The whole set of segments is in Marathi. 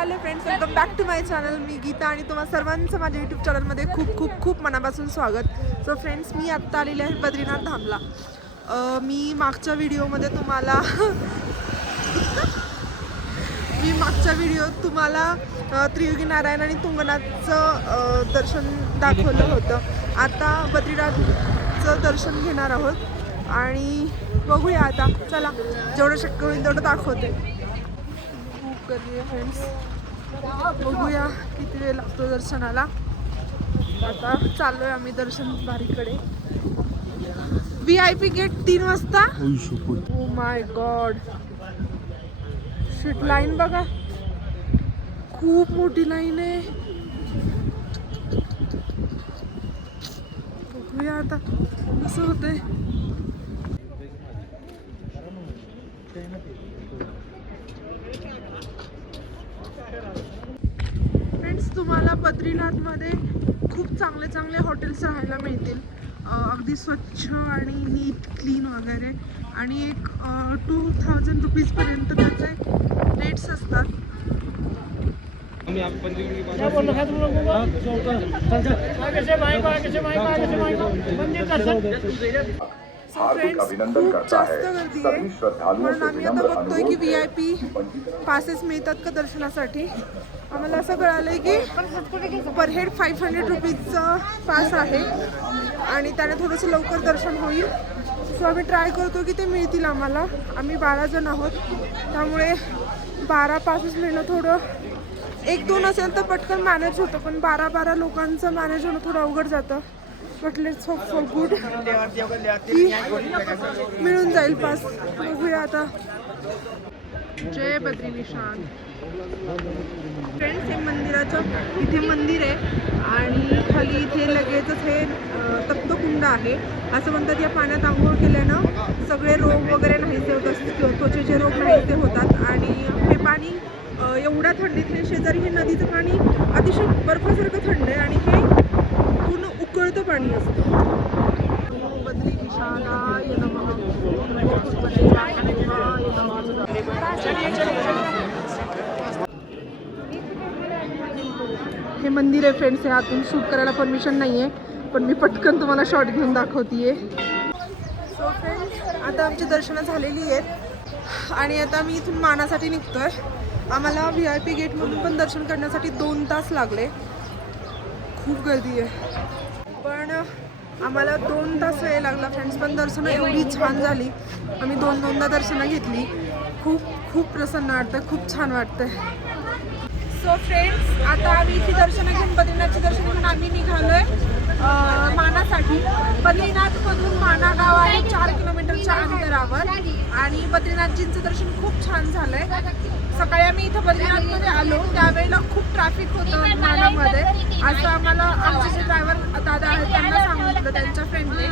Hello friends, welcome back to my channel. मी गीता आणि तुम्हा सर्वांचं माझ्या यूट्यूब चॅनलमध्ये खूप खूप खूप मनापासून स्वागत. सो फ्रेंड्स, मी आत्ता आलेले आहे बद्रीनाथ धामला. मी मागच्या व्हिडिओत तुम्हाला त्रियोगी नारायण आणि तुंगनाथचं दर्शन दाखवलं होतं. आता बद्रीनाथचं दर्शन घेणार आहोत आणि बघूया आता. चला, जेवढं शक्य होईल तेवढं दाखवते. बुक करली आहे फ्रेंड्स, बघूया किती वेळ लागतो दर्शनाला. आता चाललो आहे आम्ही दर्शन बारीकडे. VIP गेट 3 वाजता. Oh my God, shit, line बघा, खूप मोठी लाईन आहे. बघूया आता कसं होतंय. फ्रेंड्स, तुम्हाला बद्रीनाथमध्ये खूप चांगले चांगले हॉटेल्स राहायला मिळतील. अगदी स्वच्छ आणि नीट क्लीन वगैरे. आणि एक 2000 रुपीजपर्यंत त्याचे रेट्स असतात. खूप जास्त गर्दी आहे, म्हणून आम्ही आता बघतोय की VIP पासेस मिळतात का दर्शनासाठी. आम्हाला असं कळालंय की पर हेड 500 रुपीजचा पास आहे आणि त्याने थोडंसं लवकर दर्शन होईल. सो आम्ही ट्राय करतो की ते मिळतील आम्हाला. आम्ही 12 जण आहोत, त्यामुळे 12 पासेस मिळणं थोडं, 1-2 असेल तर पटकन मॅनेज होतं, पण 12 लोकांचं मॅनेज होणं थोडं अवघड जातं. But let's hope for good की मिळून जाईल पास. बघूया आता. जय बद्री निशान. फ्रेंड्स, हे मंदिराचं इथे मंदिर आहे आणि खाली इथे लगेचच हे तप्तकुंड आहे. असं म्हणतात या पाण्यात आंघोळ केल्यानं सगळे रोग वगैरे नाहीसे होतात, त्वचेचे रोग नाहीसे होतात. आणि हे पाणी एवढ्या थंडीत, हे शेजारी हे नदीचं पाणी अतिशय बर्फासारखं थंड आहे आणि हे पूर्ण उकळतं पाणी असतं. बद्री निशानाय नमः. हे मंदिर आहे फ्रेंड्स. हे आतून शूट करायला परमिशन नाही आहे, पण मी पटकन तुम्हाला शॉट घेऊन दाखवतीये. सो फ्रेंड्स, आता आमची दर्शनं झालेली आहेत आणि आता मी इथून मानासाठी निघतोय. आम्हाला VIP गेटमधून पण दर्शन करण्यासाठी 2 तास लागले. खूप गर्दी आहे, पण आम्हाला 2 तास वेळ लागला फ्रेंड्स. पण दर्शनं एवढी छान झाली. आम्ही 2-2दा दर्शनं घेतली. खूप खूप प्रसन्न वाटतं, खूप छान वाटतंय. सो फ्रेंड्स, आता आम्ही इथे दर्शनं घेऊन, बद्रीनाथचे दर्शन घेऊन आम्ही निघालोय मानासाठी. बद्रीनाथमधून माना गाव आहे 4 किलोमीटरच्या अंतरावर आणि बद्रीनाथजींचं दर्शन खूप छान झालंय. सकाळी आम्ही इथं बद्रीनाथमध्ये आलो त्यावेळेला खूप ट्रॅफिक होतं मानामध्ये, असं आम्हाला आमचे जे ड्रायव्हर दादा आहेत त्यांना सांगितलं त्यांच्या फ्रेंडने.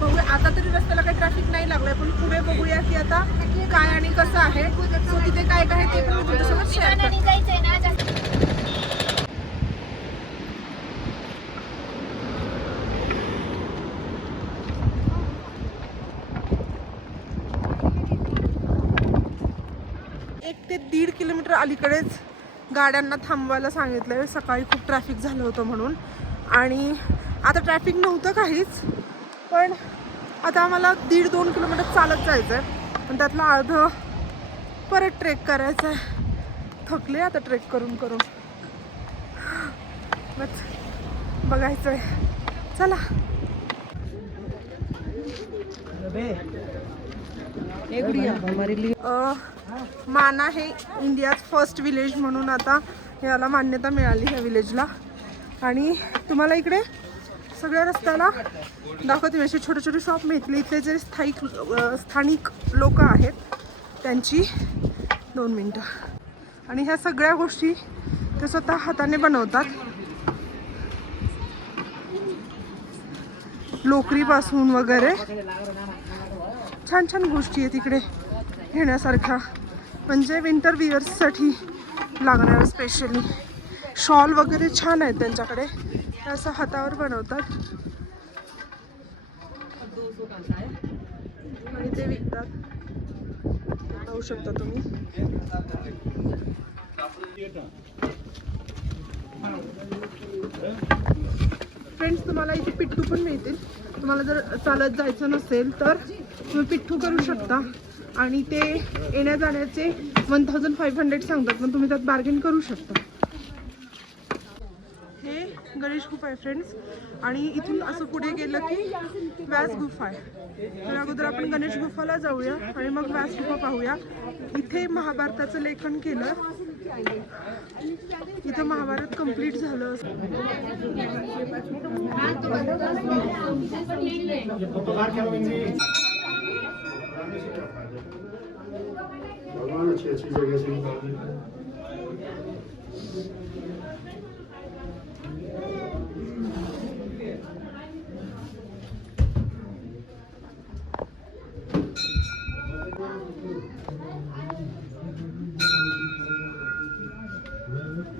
बघूया, आता तरी रस्त्याला काही ट्रॅफिक नाही लागलंय, पण पुढे बघूया की आता काय आणि कसं आहे. सो तिथे काय काय ते पण मी तुमच्यासोबत शेअर करते. ते 1.5 किलोमीटर अलीकडेच गाड्यांना थांबवायला सांगितलंय. सकाळी खूप ट्रॅफिक झालं होतं म्हणून. आणि आता ट्रॅफिक नव्हतं काहीच, पण आता आम्हाला 1.5-2 किलोमीटर चालत जायचं आहे, पण त्यातलं अर्धं परत ट्रेक करायचं आहे. थकले आता ट्रेक करून करून, बस बघायचं आहे. चला. माना हे इंडियात फर्स्ट विलेज म्हणून आता याला मान्यता मिळाली ह्या विलेजला. आणि तुम्हाला इकडे सगळ्या रस्त्याला दाखवते मी, असे छोटे छोटे शॉप मिळतील. इथले जे स्थानिक लोक आहेत त्यांची. 2 मिनटं. आणि ह्या सगळ्या गोष्टी ते स्वतः हाताने बनवतात. लोकरीपासून वगैरे छान छान गोष्टी आहेत इकडे घेण्यासारख्या. म्हणजे विंटर विअर्ससाठी लागणार स्पेशली शॉल वगैरे छान आहेत त्यांच्याकडे. असं हातावर बनवतात आणि ते विकतात. पाहू शकता तुम्ही. फ्रेंड्स, तुम्हाला इथे पिट्टू पण मिळतील. तुम्हाला जर चालत जायचं नसेल तर तुम्ही पिट्टू करू शकता आणि ते येण्या जाण्याचे 1500 सांगतात, पण तुम्ही त्यात बार्गेन करू शकता. हे गणेश गुफा आहे फ्रेंड्स, आणि इथून असं पुढे गेलं की व्यास गुफा आहे. तर अगोदर आपण गणेश गुफाला जाऊया आणि मग व्यास गुफा पाहूया. इथे महाभारताचं लेखन केलं. इथं महाभारत कंप्लीट झालं.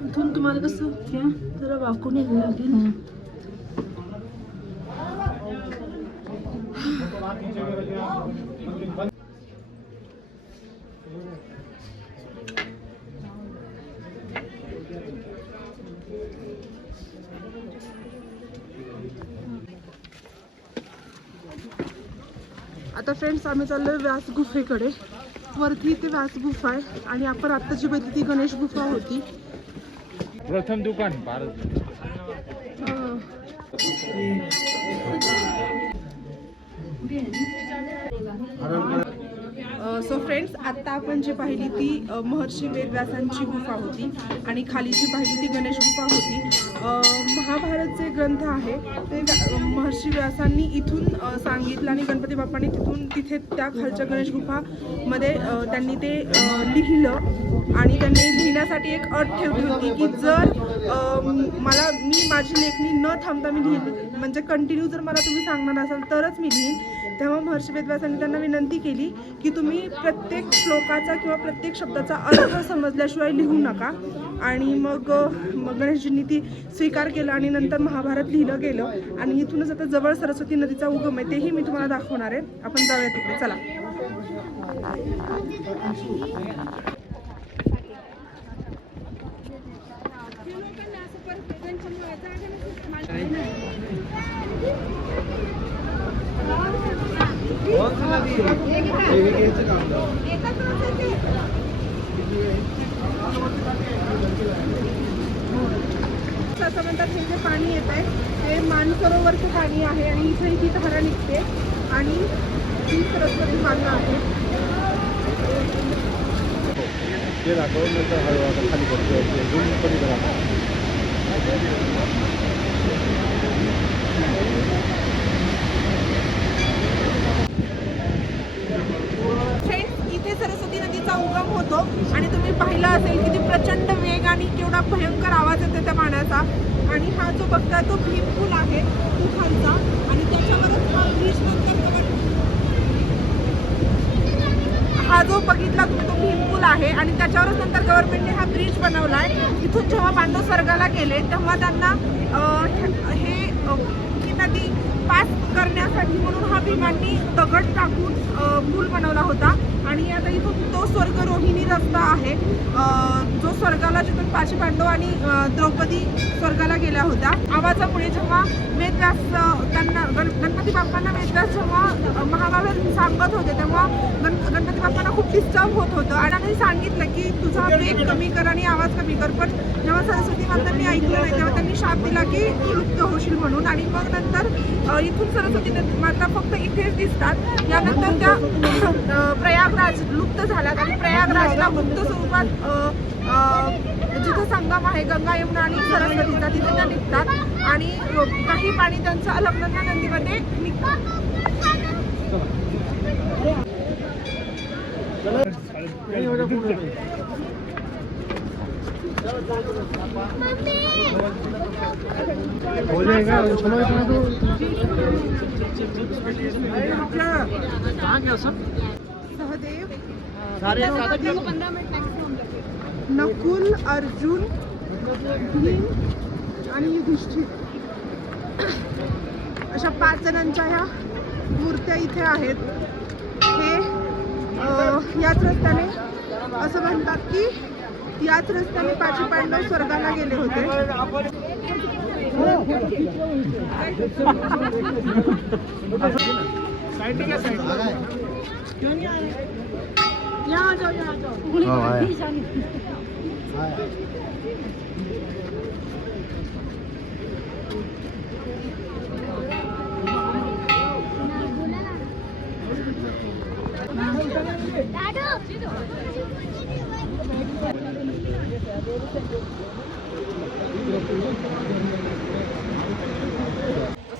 इथून तुम्हाला कसं जरा वाकून यावं लागेल. आता फ्रेंड्स, आम्ही चाललोय व्यास गुफेकडे. वरती इथे व्यास गुफा आहे आणि आपण आत्ताची बघितली ती गणेश गुफा होती. प्रथम दुकान भारत. सो फ्रेंड्स, आत्ता आपण जी पाहिली ती महर्षी वेदव्यासांची गुफा होती आणि खाली जी पाहिली ती गणेश गुफा होती. महाभारत जे ग्रंथ आहे ते महर्षी व्यासांनी इथून सांगितलं आणि गणपती बाप्पांनी तिथे त्या खालच्या गणेश गुफामध्ये त्यांनी ते लिहिलं आणि त्यांनी लिहिण्यासाठी एक अट ठेवली होती की जर मी माझी लेखणी न थांबता मी लिहिली, म्हणजे कंटिन्यू जर मला तुम्ही सांगणार असाल तरच मी लिहीन. तेव्हा महर्षी वेदव्यासांनी त्यांना विनंती केली की तुम्ही प्रत्येक श्लोकाचा किंवा प्रत्येक शब्दाचा अर्थ समजल्याशिवाय लिहू नका. आणि मग गणेशजींनी ती स्वीकार केलं आणि नंतर महाभारत लिहिलं गेलं. आणि इथूनच आता जवळ सरस्वती नदीचा उगम आहे, तेही मी तुम्हाला दाखवणार आहे. आपण जाऊया तिकडे, चला. असं म्हणतात हे जे पाणी येत आहे ते मानसरोवरचं पाणी आहे आणि इथे ही धारा निघते आणि ही सरस्वती माता आहे. ते दाखवून नंतर हळूहळू खाली इथे सरस्वती नदीचा उगम होतो आणि तुम्ही पाहिलं असेल किती प्रचंड वेग आणि केवढा भयंकर आवाज येतो त्या पाण्याचा. आणि हा जो बघताय तो भीम पूल आहे तो खालचा, आणि त्याच्यावरच हा ब्रिज हा जो बघितला तुम्ही तो भीम पूल आहे आणि त्याच्यावरच नंतर गव्हर्नमेंटने हा ब्रिज बनवलाय. इथून जेव्हा पांडव स्वर्गाला गेले तेव्हा त्यांना हे नदी पास करण्यासाठी म्हणून हा भीमांनी दगड टाकून पूल बनवला होता. आणि आता इथून तो स्वर्ग रोहिणी रस्ता आहे जो स्वर्गाला जिथून 5 पांडव आणि द्रौपदी स्वर्गाला गेल्या होत्या. आवाजामुळे जेव्हा वेदव्यास त्यांना गणपती बाप्पांना वेदव्यास जेव्हा महाभारत सांगत होते तेव्हा गणपती बाप्पांना खूप डिस्टर्ब होत होतं आणि त्यांनी सांगितलं की तुझा वेग कमी कर आणि आवाज कमी कर. पण जेव्हा सरस्वती मातांनी ऐकलं नाही तेव्हा त्यांनी शाप दिला की तू लुप्त होशील म्हणून. आणि मग नंतर इथून सरस्वती माता फक्त इथेच दिसतात. यानंतर त्या प्रयागराज लुप्त झाल्यात आणि प्रयागराजला मुक्त स्वरूपात जिथं संगम आहे गंगा यमुना आणि सरस्वतीचा तिथे त्या निघतात आणि काही पाणी त्यांचं अलकनंदा नदीमध्ये निघतात. हो जाएगा चलो इतना तो सहदेव, नकुल, अर्जुन, भीम आणि युधिष्ठिर अशा 5 जणांच्या ह्या मूर्त्या इथे आहेत. हे याच रस्त्याने असं म्हणतात की याच रस्त्याने पाची पांडव स्वर्गाला गेले होते.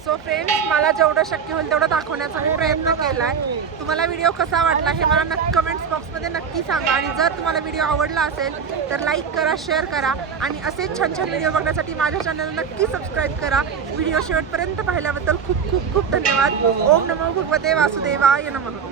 सो फ्रेंड्स, मला जेवढं शक्य होईल तेवढं दाखवण्याचा मी प्रयत्न केला आहे. तुम्हाला व्हिडिओ कसा वाटला हे मला कमेंट्स बॉक्समध्ये नक्की सांगा. आणि जर तुम्हाला व्हिडिओ आवडला असेल तर लाईक करा, शेअर करा आणि असेच छान छान व्हिडिओ बघण्यासाठी माझ्या चॅनलला नक्की सबस्क्राईब करा. व्हिडिओ शेवटपर्यंत पाहिल्याबद्दल खूप खूप खूप धन्यवाद. ओम नमो भगवते वासुदेवाय नमः.